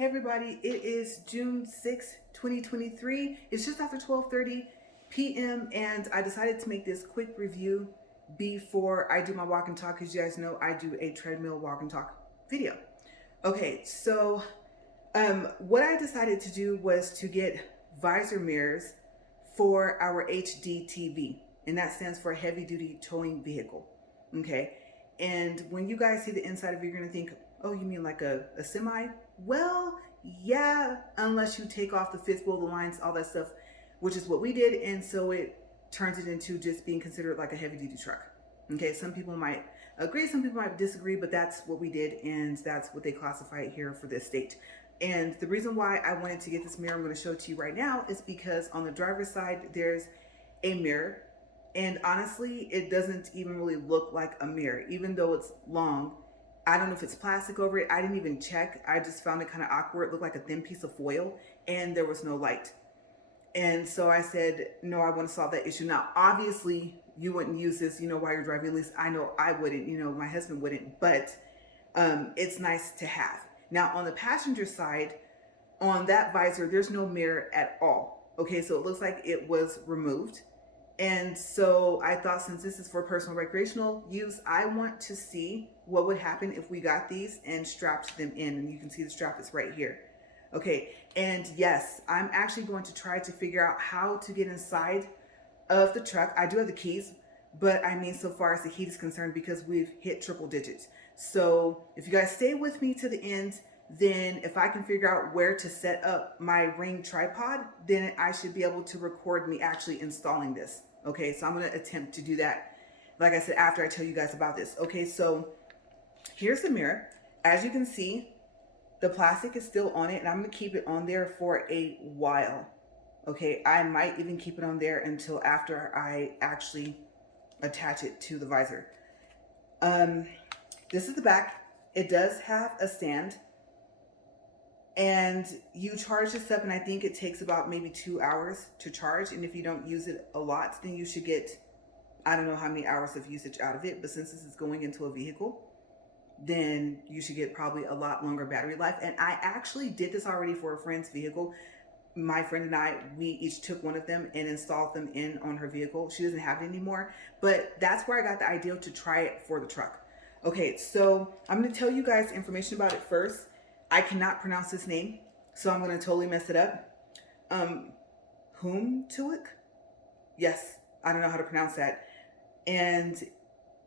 Hey everybody, it is June 6, 2023. It's just after 12:30 p.m. and I decided to make this quick review before I do my walk and talk. As you guys know, I do a treadmill walk and talk video. Okay, so what I decided to do was to get visor mirrors for our HDTV, and that stands for heavy duty towing vehicle. Okay, and when you guys see the inside of it, you're gonna think, oh, you mean like a semi? Well, yeah, unless you take off the fifth wheel, the lines, all that stuff, which is what we did. And so it turns it into just being considered like a heavy duty truck. Okay, some people might agree, some people might disagree, but that's what we did. And that's what they classify it here for this state. And the reason why I wanted to get this mirror, I'm going to show it to you right now, is because on the driver's side, there's a mirror. And honestly, it doesn't even really look like a mirror, even though it's long. I don't know if it's plastic over it. I didn't even check. I just found it kind of awkward. It looked like a thin piece of foil and there was no light. And so I said, no, I want to solve that issue. Now, obviously you wouldn't use this, while you're driving. At least I know I wouldn't, my husband wouldn't, but it's nice to have. Now on the passenger side, on that visor, there's no mirror at all. Okay, so it looks like it was removed. And so I thought, since this is for personal recreational use, I want to see what would happen if we got these and strapped them in. And you can see the strap is right here. Okay, and yes, I'm actually going to try to figure out how to get inside of the truck. I do have the keys, but I mean, so far as the heat is concerned, because we've hit triple digits. So if you guys stay with me to the end, then if I can figure out where to set up my Ring tripod, then I should be able to record me actually installing this. Okay, so I'm going to attempt to do that, like I said, after I tell you guys about this. Okay, so here's the mirror. As you can see, the plastic is still on it, and I'm going to keep it on there for a while. Okay, I might even keep it on there until after I actually attach it to the visor. This is the back. It does have a stand, and you charge this up, and I think it takes about maybe 2 hours to charge. And if you don't use it a lot, then you should get, I don't know how many hours of usage out of it, but since this is going into a vehicle, then you should get probably a lot longer battery life. And I actually did this already for a friend's vehicle. My friend and I, we each took one of them and installed them in on her vehicle. She doesn't have it anymore, but that's where I got the idea to try it for the truck. Okay, so I'm going to tell you guys information about it first. I cannot pronounce this name, so I'm going to totally mess it up. Hoomtaook? Yes, I don't know how to pronounce that. And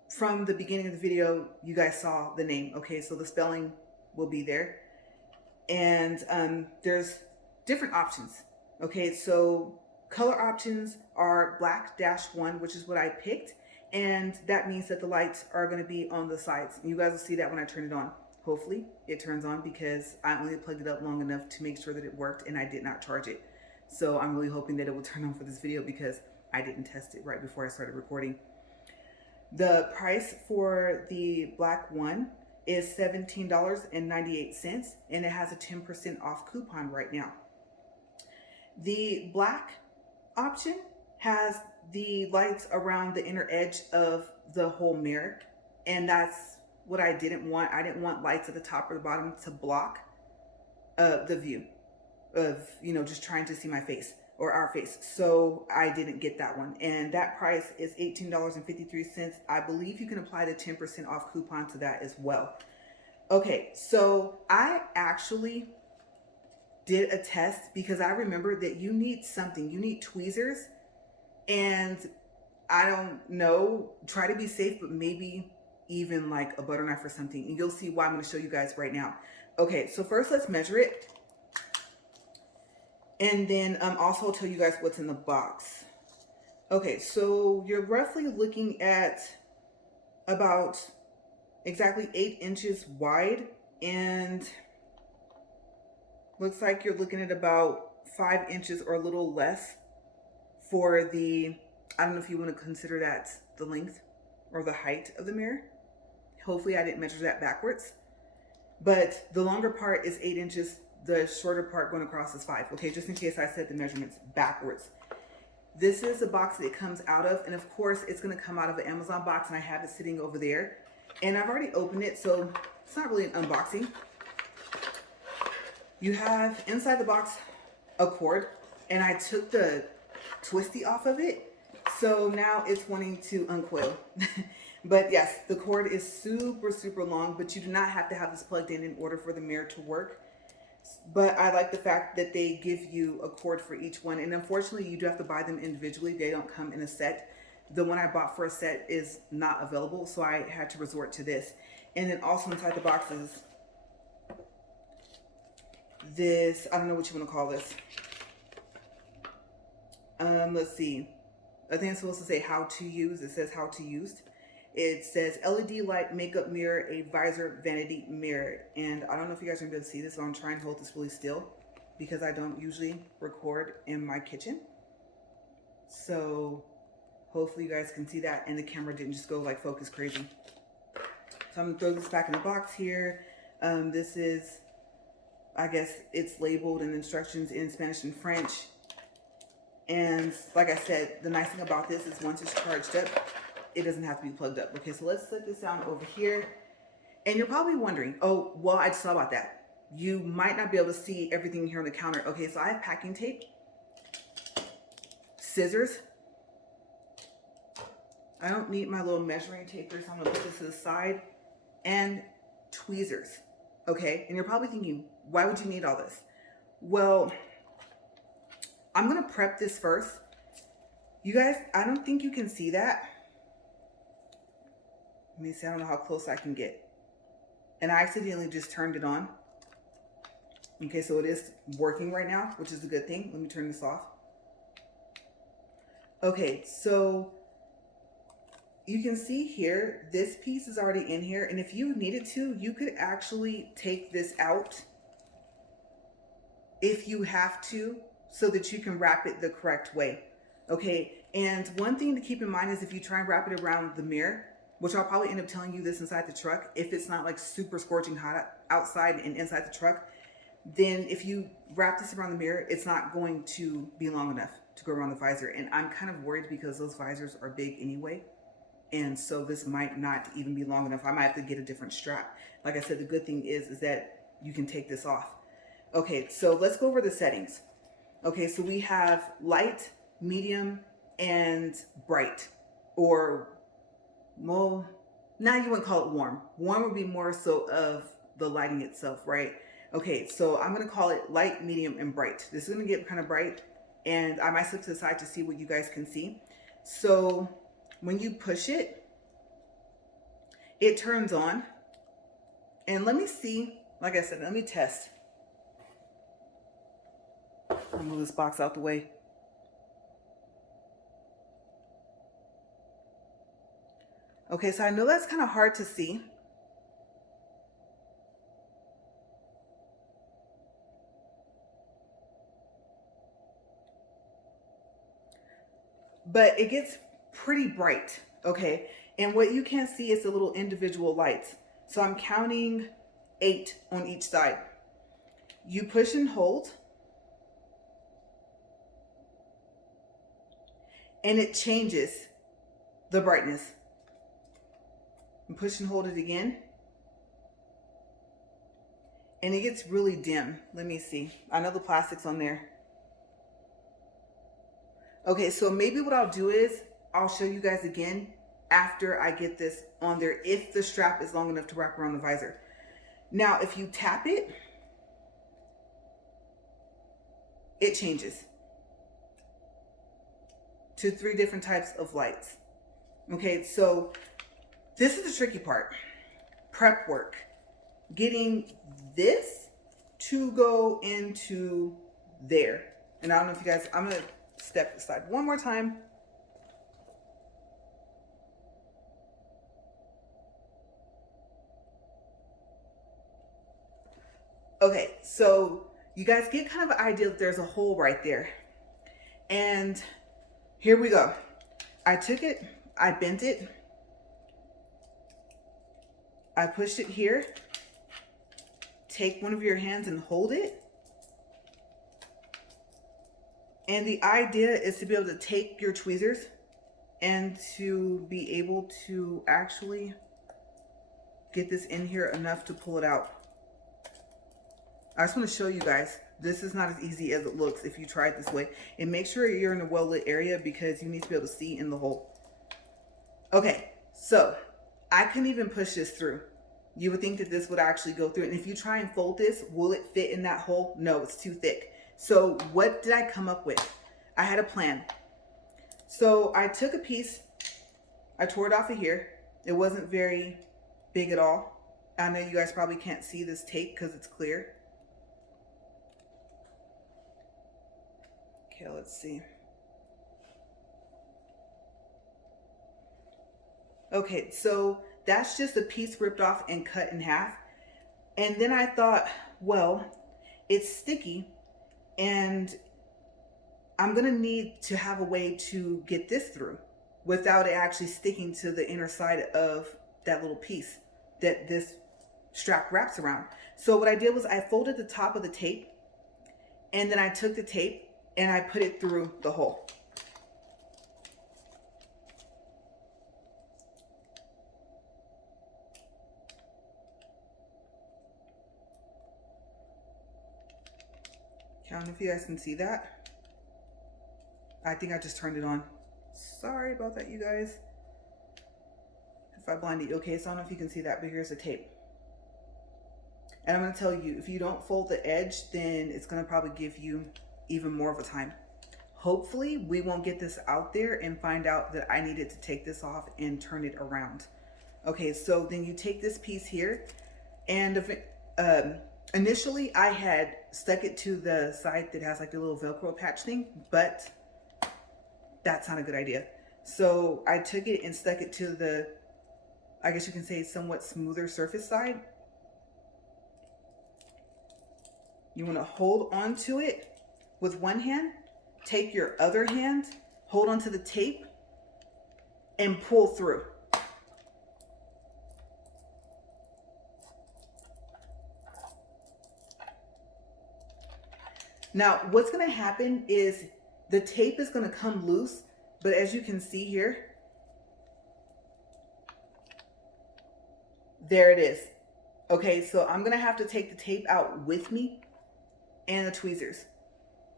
from the beginning of the video, you guys saw the name. Okay, so the spelling will be there. And there's different options. Okay, so color options are black -1, which is what I picked. And that means that the lights are going to be on the sides. You guys will see that when I turn it on. Hopefully it turns on, because I only plugged it up long enough to make sure that it worked, and I did not charge it. So I'm really hoping that it will turn on for this video, because I didn't test it right before I started recording. The price for the black one is $17.98, and it has a 10% off coupon right now. The black option has the lights around the inner edge of the whole mirror, and that's what I didn't want. I didn't want lights at the top or the bottom to block the view of, just trying to see my face or our face. So I didn't get that one. And that price is $18.53. I believe you can apply the 10% off coupon to that as well. Okay, so I actually did a test, because I remember that you need something. You need tweezers, and I don't know, try to be safe, but maybe even like a butter knife or something, and you'll see why I'm going to show you guys right now. Okay, so first let's measure it, and then also tell you guys what's in the box. Okay, so you're roughly looking at about exactly 8 inches wide, and looks like you're looking at about 5 inches or a little less for the, I don't know if you want to consider that the length or the height of the mirror. Hopefully I didn't measure that backwards, but the longer part is 8 inches. The shorter part going across is 5. Okay, just in case I said the measurements backwards. This is the box that it comes out of, and of course it's going to come out of an Amazon box, and I have it sitting over there, and I've already opened it, so it's not really an unboxing. You have inside the box a cord, and I took the twisty off of it, so now it's wanting to uncoil. But yes, the cord is super long, but you do not have to have this plugged in order for the mirror to work. But I like the fact that they give you a cord for each one, and unfortunately you do have to buy them individually. They don't come in a set. The one I bought for a set is not available, so I had to resort to this. And then also inside the box is this, I don't know what you want to call this. Let's see. I think it's supposed to say how to use. It says how to use. It says LED light makeup mirror, a Visor vanity mirror. And I don't know if you guys are going to be able to see this, so I'm trying to hold this really still because I don't usually record in my kitchen. So hopefully you guys can see that and the camera didn't just go like focus crazy. So I'm going to throw this back in the box here. This is, I guess it's labeled in instructions in Spanish and French. And like I said, the nice thing about this is once it's charged up, it doesn't have to be plugged up. Okay, so let's set this down over here. And you're probably wondering, oh, well, I just thought about that. You might not be able to see everything here on the counter. Okay, so I have packing tape, scissors. I don't need my little measuring tape here, so I'm gonna put this to the side, and tweezers, okay? And you're probably thinking, why would you need all this? Well, I'm gonna prep this first. You guys, I don't think you can see that. Let me see, I don't know how close I can get. And I accidentally just turned it on. Okay, so it is working right now, which is a good thing. Let me turn this off. Okay, so you can see here, this piece is already in here. And if you needed to, you could actually take this out if you have to, so that you can wrap it the correct way. Okay, and one thing to keep in mind is if you try and wrap it around the mirror, which I'll probably end up telling you this inside the truck, if it's not like super scorching hot outside and inside the truck, then if you wrap this around the mirror, it's not going to be long enough to go around the visor. And I'm kind of worried because those visors are big anyway. And so this might not even be long enough. I might have to get a different strap. Like I said, the good thing is that you can take this off. Okay, so let's go over the settings. Okay, so we have light, medium, and bright. Or, well, now you wouldn't call it warm. Warm would be more so of the lighting itself, right? Okay, so I'm gonna call it light, medium, and bright. This is gonna get kind of bright, and I might slip to the side to see what you guys can see. So when you push it, it turns on. And let me see, like I said, let me test. I'll move this box out the way. Okay, so I know that's kind of hard to see. But it gets pretty bright, okay? And what you can see is the little individual lights. So I'm counting 8 on each side. You push and hold, and it changes the brightness. And push and hold it again, and it gets really dim. Let me see. I know the plastic's on there. Okay, so maybe what I'll do is I'll show you guys again after I get this on there, if the strap is long enough to wrap around the visor. Now, if you tap it, it changes to 3 different types of lights. Okay, so this is the tricky part. Prep work. Getting this to go into there. And I don't know if you guys, I'm gonna step aside one more time. Okay, so you guys get kind of an idea that there's a hole right there. And here we go. I took it, I bent it, I pushed it here. Take one of your hands and hold it. And the idea is to be able to take your tweezers and to be able to actually get this in here enough to pull it out. I just want to show you guys, this is not as easy as it looks if you try it this way. And make sure you're in a well-lit area because you need to be able to see in the hole. Okay, so I couldn't even push this through. You would think that this would actually go through. And if you try and fold this, will it fit in that hole? No, it's too thick. So what did I come up with? I had a plan. So I took a piece, I tore it off of here. It wasn't very big at all. I know you guys probably can't see this tape because it's clear. Okay, let's see. Okay, so that's just a piece ripped off and cut in half. And then I thought, well, it's sticky and I'm gonna need to have a way to get this through without it actually sticking to the inner side of that little piece that this strap wraps around. So what I did was I folded the top of the tape and then I took the tape and I put it through the hole. I don't know if you guys can see that. I think I just turned it on. Sorry about that, you guys. If I blinded you. Okay, so I don't know if you can see that, but here's the tape. And I'm going to tell you, if you don't fold the edge, then it's going to probably give you even more of a time. Hopefully, we won't get this out there and find out that I needed to take this off and turn it around. Okay, so then you take this piece here, and initially I had stuck it to the side that has like a little Velcro patch thing, but that's not a good idea. So I took it and stuck it to the, I guess you can say, somewhat smoother surface side. You want to hold on to it with one hand, take your other hand, hold onto the tape, and pull through. Now, what's going to happen is the tape is going to come loose, but as you can see here, there it is. Okay, so I'm going to have to take the tape out with me and the tweezers,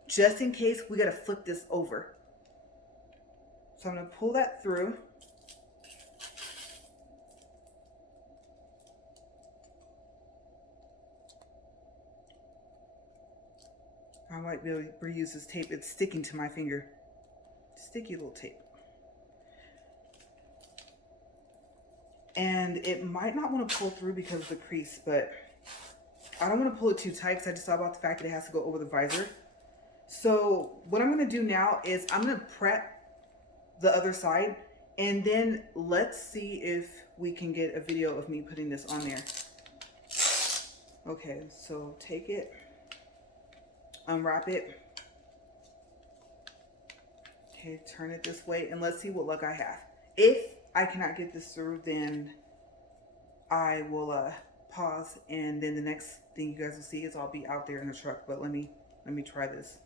just in case we got to flip this over. So I'm going to pull that through. I might be able to reuse this tape. It's sticking to my finger. Sticky little tape. And it might not want to pull through because of the crease, but I don't want to pull it too tight because I just thought about the fact that it has to go over the visor. So what I'm going to do now is I'm going to prep the other side, and then let's see if we can get a video of me putting this on there. Okay, so take it, unwrap it. Okay, turn it this way, and let's see what luck I have. If I cannot get this through, then I will pause, and then the next thing you guys will see is I'll be out there in the truck. But let me try this.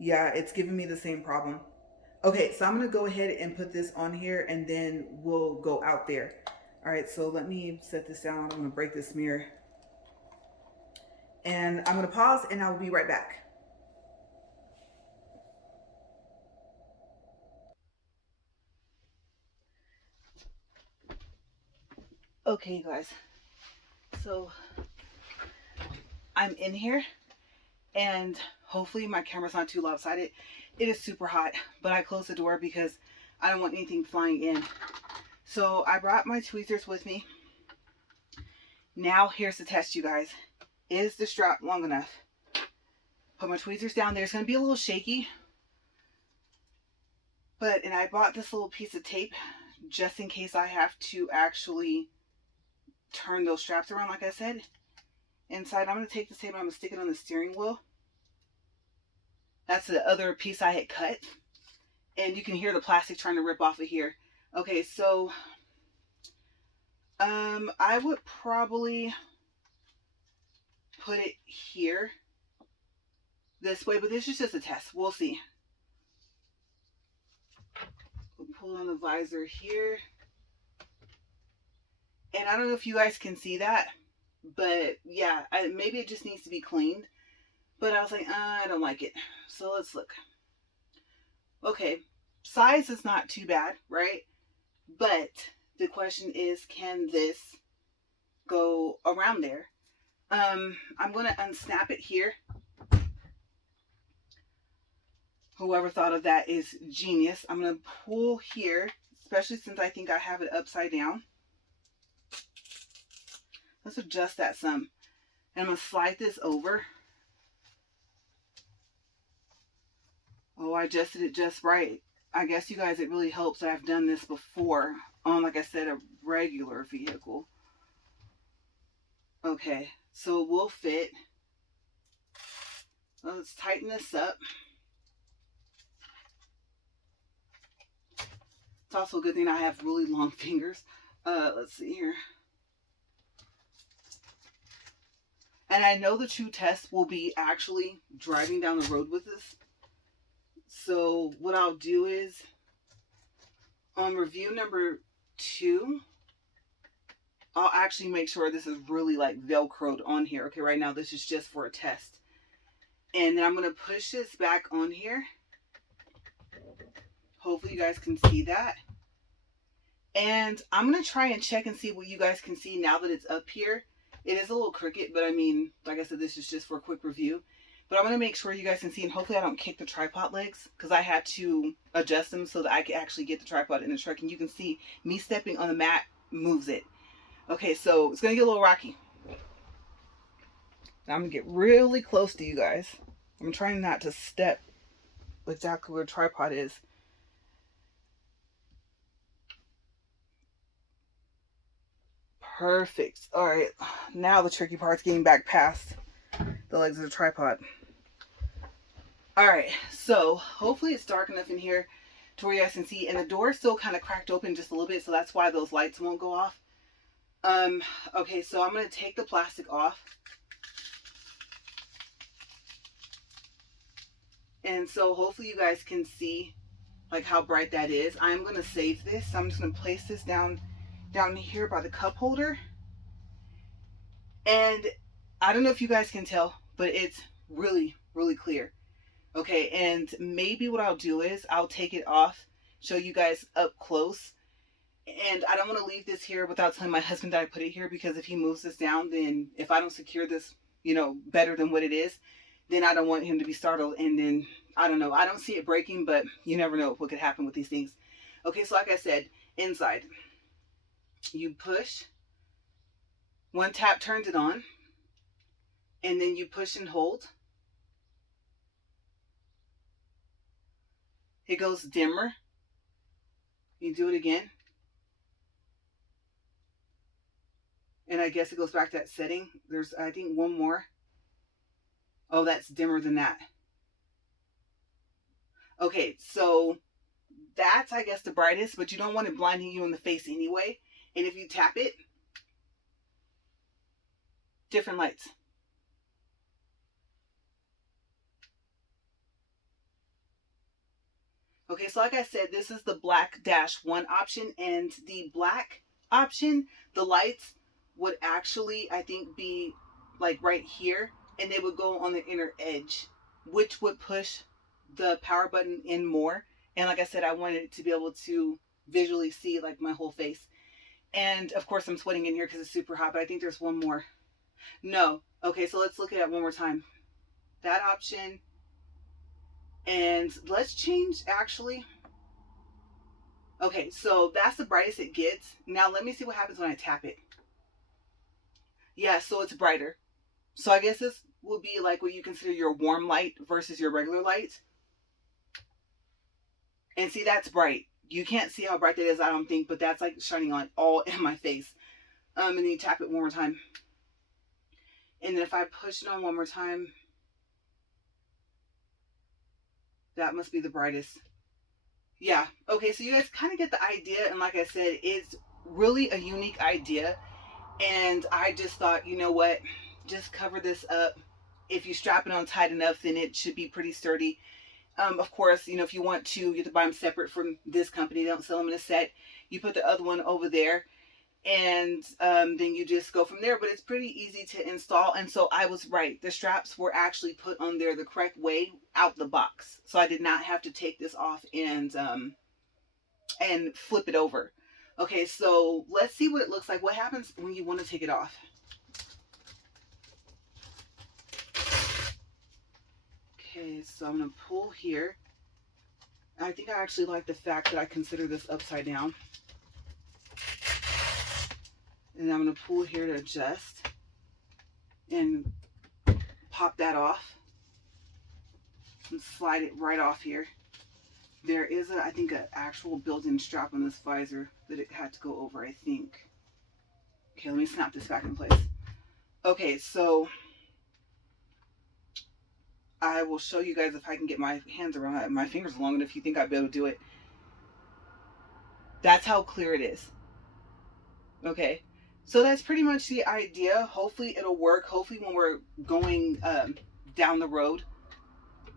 Yeah, it's giving me the same problem. Okay, so I'm gonna go ahead and put this on here, and then we'll go out there. All right, so let me set this down. I'm gonna break this mirror, and I'm gonna pause, and I will be right back. Okay, guys, so I'm in here, and hopefully my camera's not too lopsided. It is super hot, but I closed the door because I don't want anything flying in. So I brought my tweezers with me. Now here's the test, you guys. Is the strap long enough? Put my tweezers down there. It's going to be a little shaky, and I bought this little piece of tape just in case I have to actually turn those straps around, like I said. Inside, I'm going to take this tape and I'm going to stick it on the steering wheel. That's the other piece I had cut. And you can hear the plastic trying to rip off of here. Okay, so I would probably put it here this way, but this is just a test. We'll see. We'll pull on the visor here. And I don't know if you guys can see that, But yeah, maybe it just needs to be cleaned. But I was like, I don't like it. So let's look. Okay, size is not too bad, right? But the question is, can this go around there? I'm gonna unsnap it here. Whoever thought of that is genius. I'm gonna pull here, especially since I think I have it upside down. Let's adjust that some. And I'm gonna slide this over. Oh, I adjusted it just right. I guess you guys, it really helps that I've done this before on, like I said, a regular vehicle. Okay, so it will fit. Let's tighten this up. It's also a good thing I have really long fingers. Let's see here. And I know the true test will be actually driving down the road with this. So what I'll do is, on review number 2, I'll actually make sure this is really like Velcroed on here. Okay, right now this is just for a test. And then I'm going to push this back on here. Hopefully you guys can see that. And I'm going to try and check and see what you guys can see now that it's up here. It is a little crooked, but I mean, like I said, this is just for a quick review. But I'm going to make sure you guys can see, and hopefully I don't kick the tripod legs, because I had to adjust them so that I could actually get the tripod in the truck. And you can see me stepping on the mat moves it. Okay, so it's going to get a little rocky. Now I'm going to get really close to you guys. I'm trying not to step exactly where the tripod is. Perfect. All right, now the tricky part's getting back past the legs of the tripod. All right, so hopefully it's dark enough in here to where you guys can see, and the door is still kind of cracked open just a little bit, so that's why those lights won't go off. Okay, so I'm going to take the plastic off. And so hopefully you guys can see like how bright that is. I'm going to save this. So I'm just going to place this down here by the cup holder. And I don't know if you guys can tell, but it's really, really clear. Okay, and maybe what I'll do is I'll take it off, show you guys up close. And I don't want to leave this here without telling my husband that I put it here, because if he moves this down, then if I don't secure this, you know, better than what it is, then I don't want him to be startled. And then, I don't know, I don't see it breaking, but you never know what could happen with these things. Okay, so like I said, inside, you push, one tap turns it on, and then you push and hold. It goes dimmer. You do it again. And I guess it goes back to that setting. There's, I think, one more. Oh, that's dimmer than that. Okay, so that's, I guess, the brightest, but you don't want it blinding you in the face anyway. And if you tap it, different lights. Okay, so like I said, this is the black -1 option, and the black option, the lights would actually, I think, be like right here, and they would go on the inner edge, which would push the power button in more. And like I said, I wanted it to be able to visually see like my whole face. And of course I'm sweating in here because it's super hot, but I think there's one more. No. Okay, so let's look at it one more time. That option. And let's change, actually. Okay, so that's the brightest it gets. Now let me see what happens when I tap it. Yeah, so it's brighter. So I guess this will be like what you consider your warm light versus your regular light. And see, that's bright. You can't see how bright that is, I don't think, but that's like shining on all in my face. And then you tap it one more time. And then if I push it on one more time, that must be the brightest. Yeah. Okay, so you guys kind of get the idea. And like I said, it's really a unique idea. And I just thought, you know what? Just cover this up. If you strap it on tight enough, then it should be pretty sturdy. Of course, you know, if you want to, you have to buy them separate from this company. They don't sell them in a set. You put the other one over there. and then you just go from there. But it's pretty easy to install, and so I was right. The straps were actually put on there the correct way out the box, so I did not have to take this off and flip it over. Okay, so let's see what it looks like. What happens when you want to take it off? Okay, so I'm going to pull here. I think I actually like the fact that I consider this upside down. And I'm going to pull here to adjust and pop that off and slide it right off here. There is, I think, an actual built-in strap on this visor that it had to go over, I think. Okay, let me snap this back in place. Okay, so I will show you guys if I can get my hands around it. My fingers are long enough, you think I'd be able to do it. That's how clear it is. Okay, so that's pretty much the idea. Hopefully it'll work. Hopefully when we're going down the road,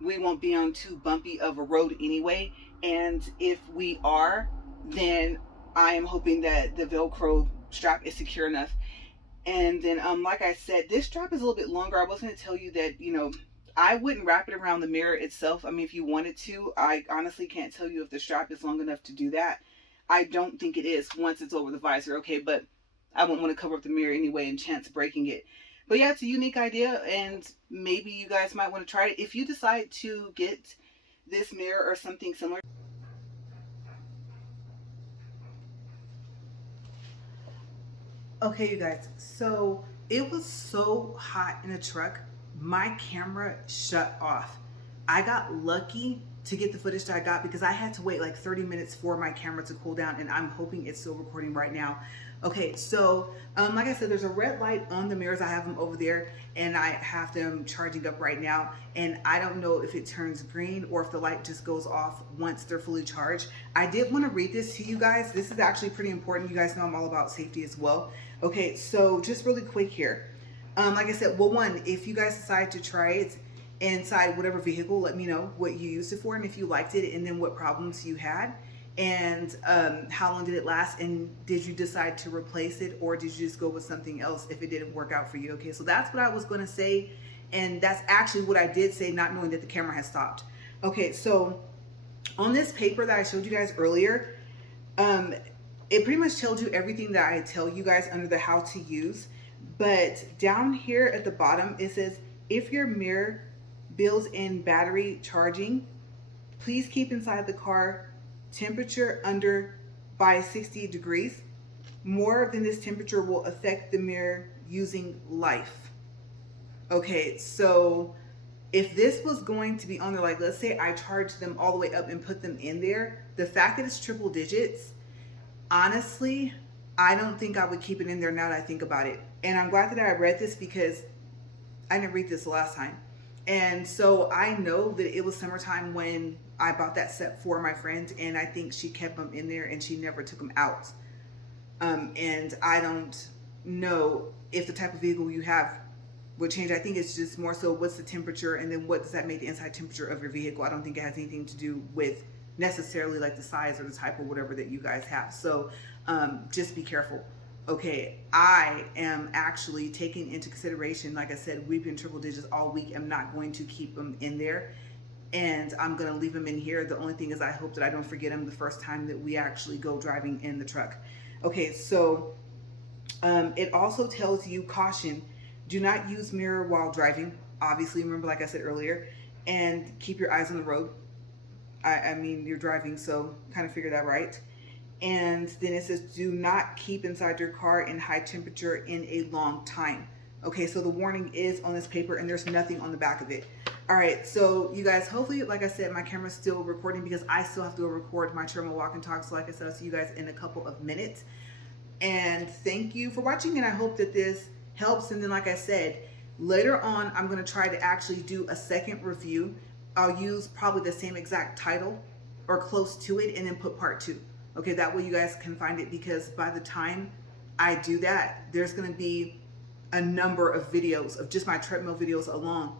we won't be on too bumpy of a road anyway. And if we are, then I am hoping that the Velcro strap is secure enough. And then, like I said, this strap is a little bit longer. I was going to tell you that, you know, I wouldn't wrap it around the mirror itself. I mean, if you wanted to, I honestly can't tell you if the strap is long enough to do that. I don't think it is once it's over the visor, okay? But I won't want to cover up the mirror anyway and chance breaking it. But yeah, it's a unique idea, and maybe you guys might want to try it. If you decide to get this mirror or something similar. Okay, you guys, so it was so hot in the truck, my camera shut off. I got lucky to get the footage that I got because I had to wait like 30 minutes for my camera to cool down, and I'm hoping it's still recording right now. Okay, so like I said, there's a red light on the mirrors. I have them over there, and I have them charging up right now, and I don't know if it turns green or if the light just goes off once they're fully charged. I did want to read this to you guys. This is actually pretty important. You guys know I'm all about safety as well. Okay, so just really quick here. Like I said, well, one, if you guys decide to try it inside whatever vehicle, let me know what you used it for and if you liked it, and then what problems you had, and how long did it last, and did you decide to replace it, or did you just go with something else if it didn't work out for you? Okay, so that's what I was going to say, and that's actually what I did say, not knowing that the camera has stopped. Okay, so on this paper that I showed you guys earlier, it pretty much tells you everything that I tell you guys under the how to use. But down here at the bottom, it says, if your mirror builds in battery charging, please keep inside the car temperature under by 60 degrees. More than this temperature will affect the mirror using life. Okay, so if this was going to be on there, like let's say I charged them all the way up and put them in there, the fact that it's triple digits, honestly, I don't think I would keep it in there now that I think about it. And I'm glad that I read this because I didn't read this last time. And so I know that it was summertime when I bought that set for my friend, and I think she kept them in there and she never took them out. And I don't know if the type of vehicle you have would change. I think it's just more so what's the temperature, and then what does that make the inside temperature of your vehicle. I don't think it has anything to do with necessarily like the size or the type or whatever that you guys have. So just be careful. Okay, I am actually taking into consideration, like I said, we've been triple digits all week. I'm not going to keep them in there, and I'm going to leave them in here. The only thing is I hope that I don't forget them the first time that we actually go driving in the truck. Okay, so it also tells you, caution, do not use mirror while driving. Obviously, remember, like I said earlier, and keep your eyes on the road. I mean, you're driving, so kind of figure that right. And then it says, do not keep inside your car in high temperature in a long time. Okay, so the warning is on this paper, and there's nothing on the back of it. All right, so you guys, hopefully, like I said, my camera's still recording because I still have to go record my Trail Walk and Talk. So like I said, I'll see you guys in a couple of minutes. And thank you for watching, and I hope that this helps. And then, like I said, later on, I'm going to try to actually do a second review. I'll use probably the same exact title or close to it, and then put part 2. Okay, that way you guys can find it, because by the time I do that, there's going to be a number of videos of just my treadmill videos alone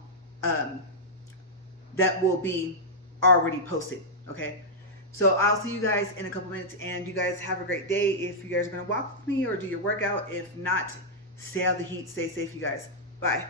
that will be already posted. Okay, So I'll see you guys in a couple minutes, and you guys have a great day. If you guys are going to walk with me or do your workout, if not, stay out of the heat, stay safe, you guys. Bye.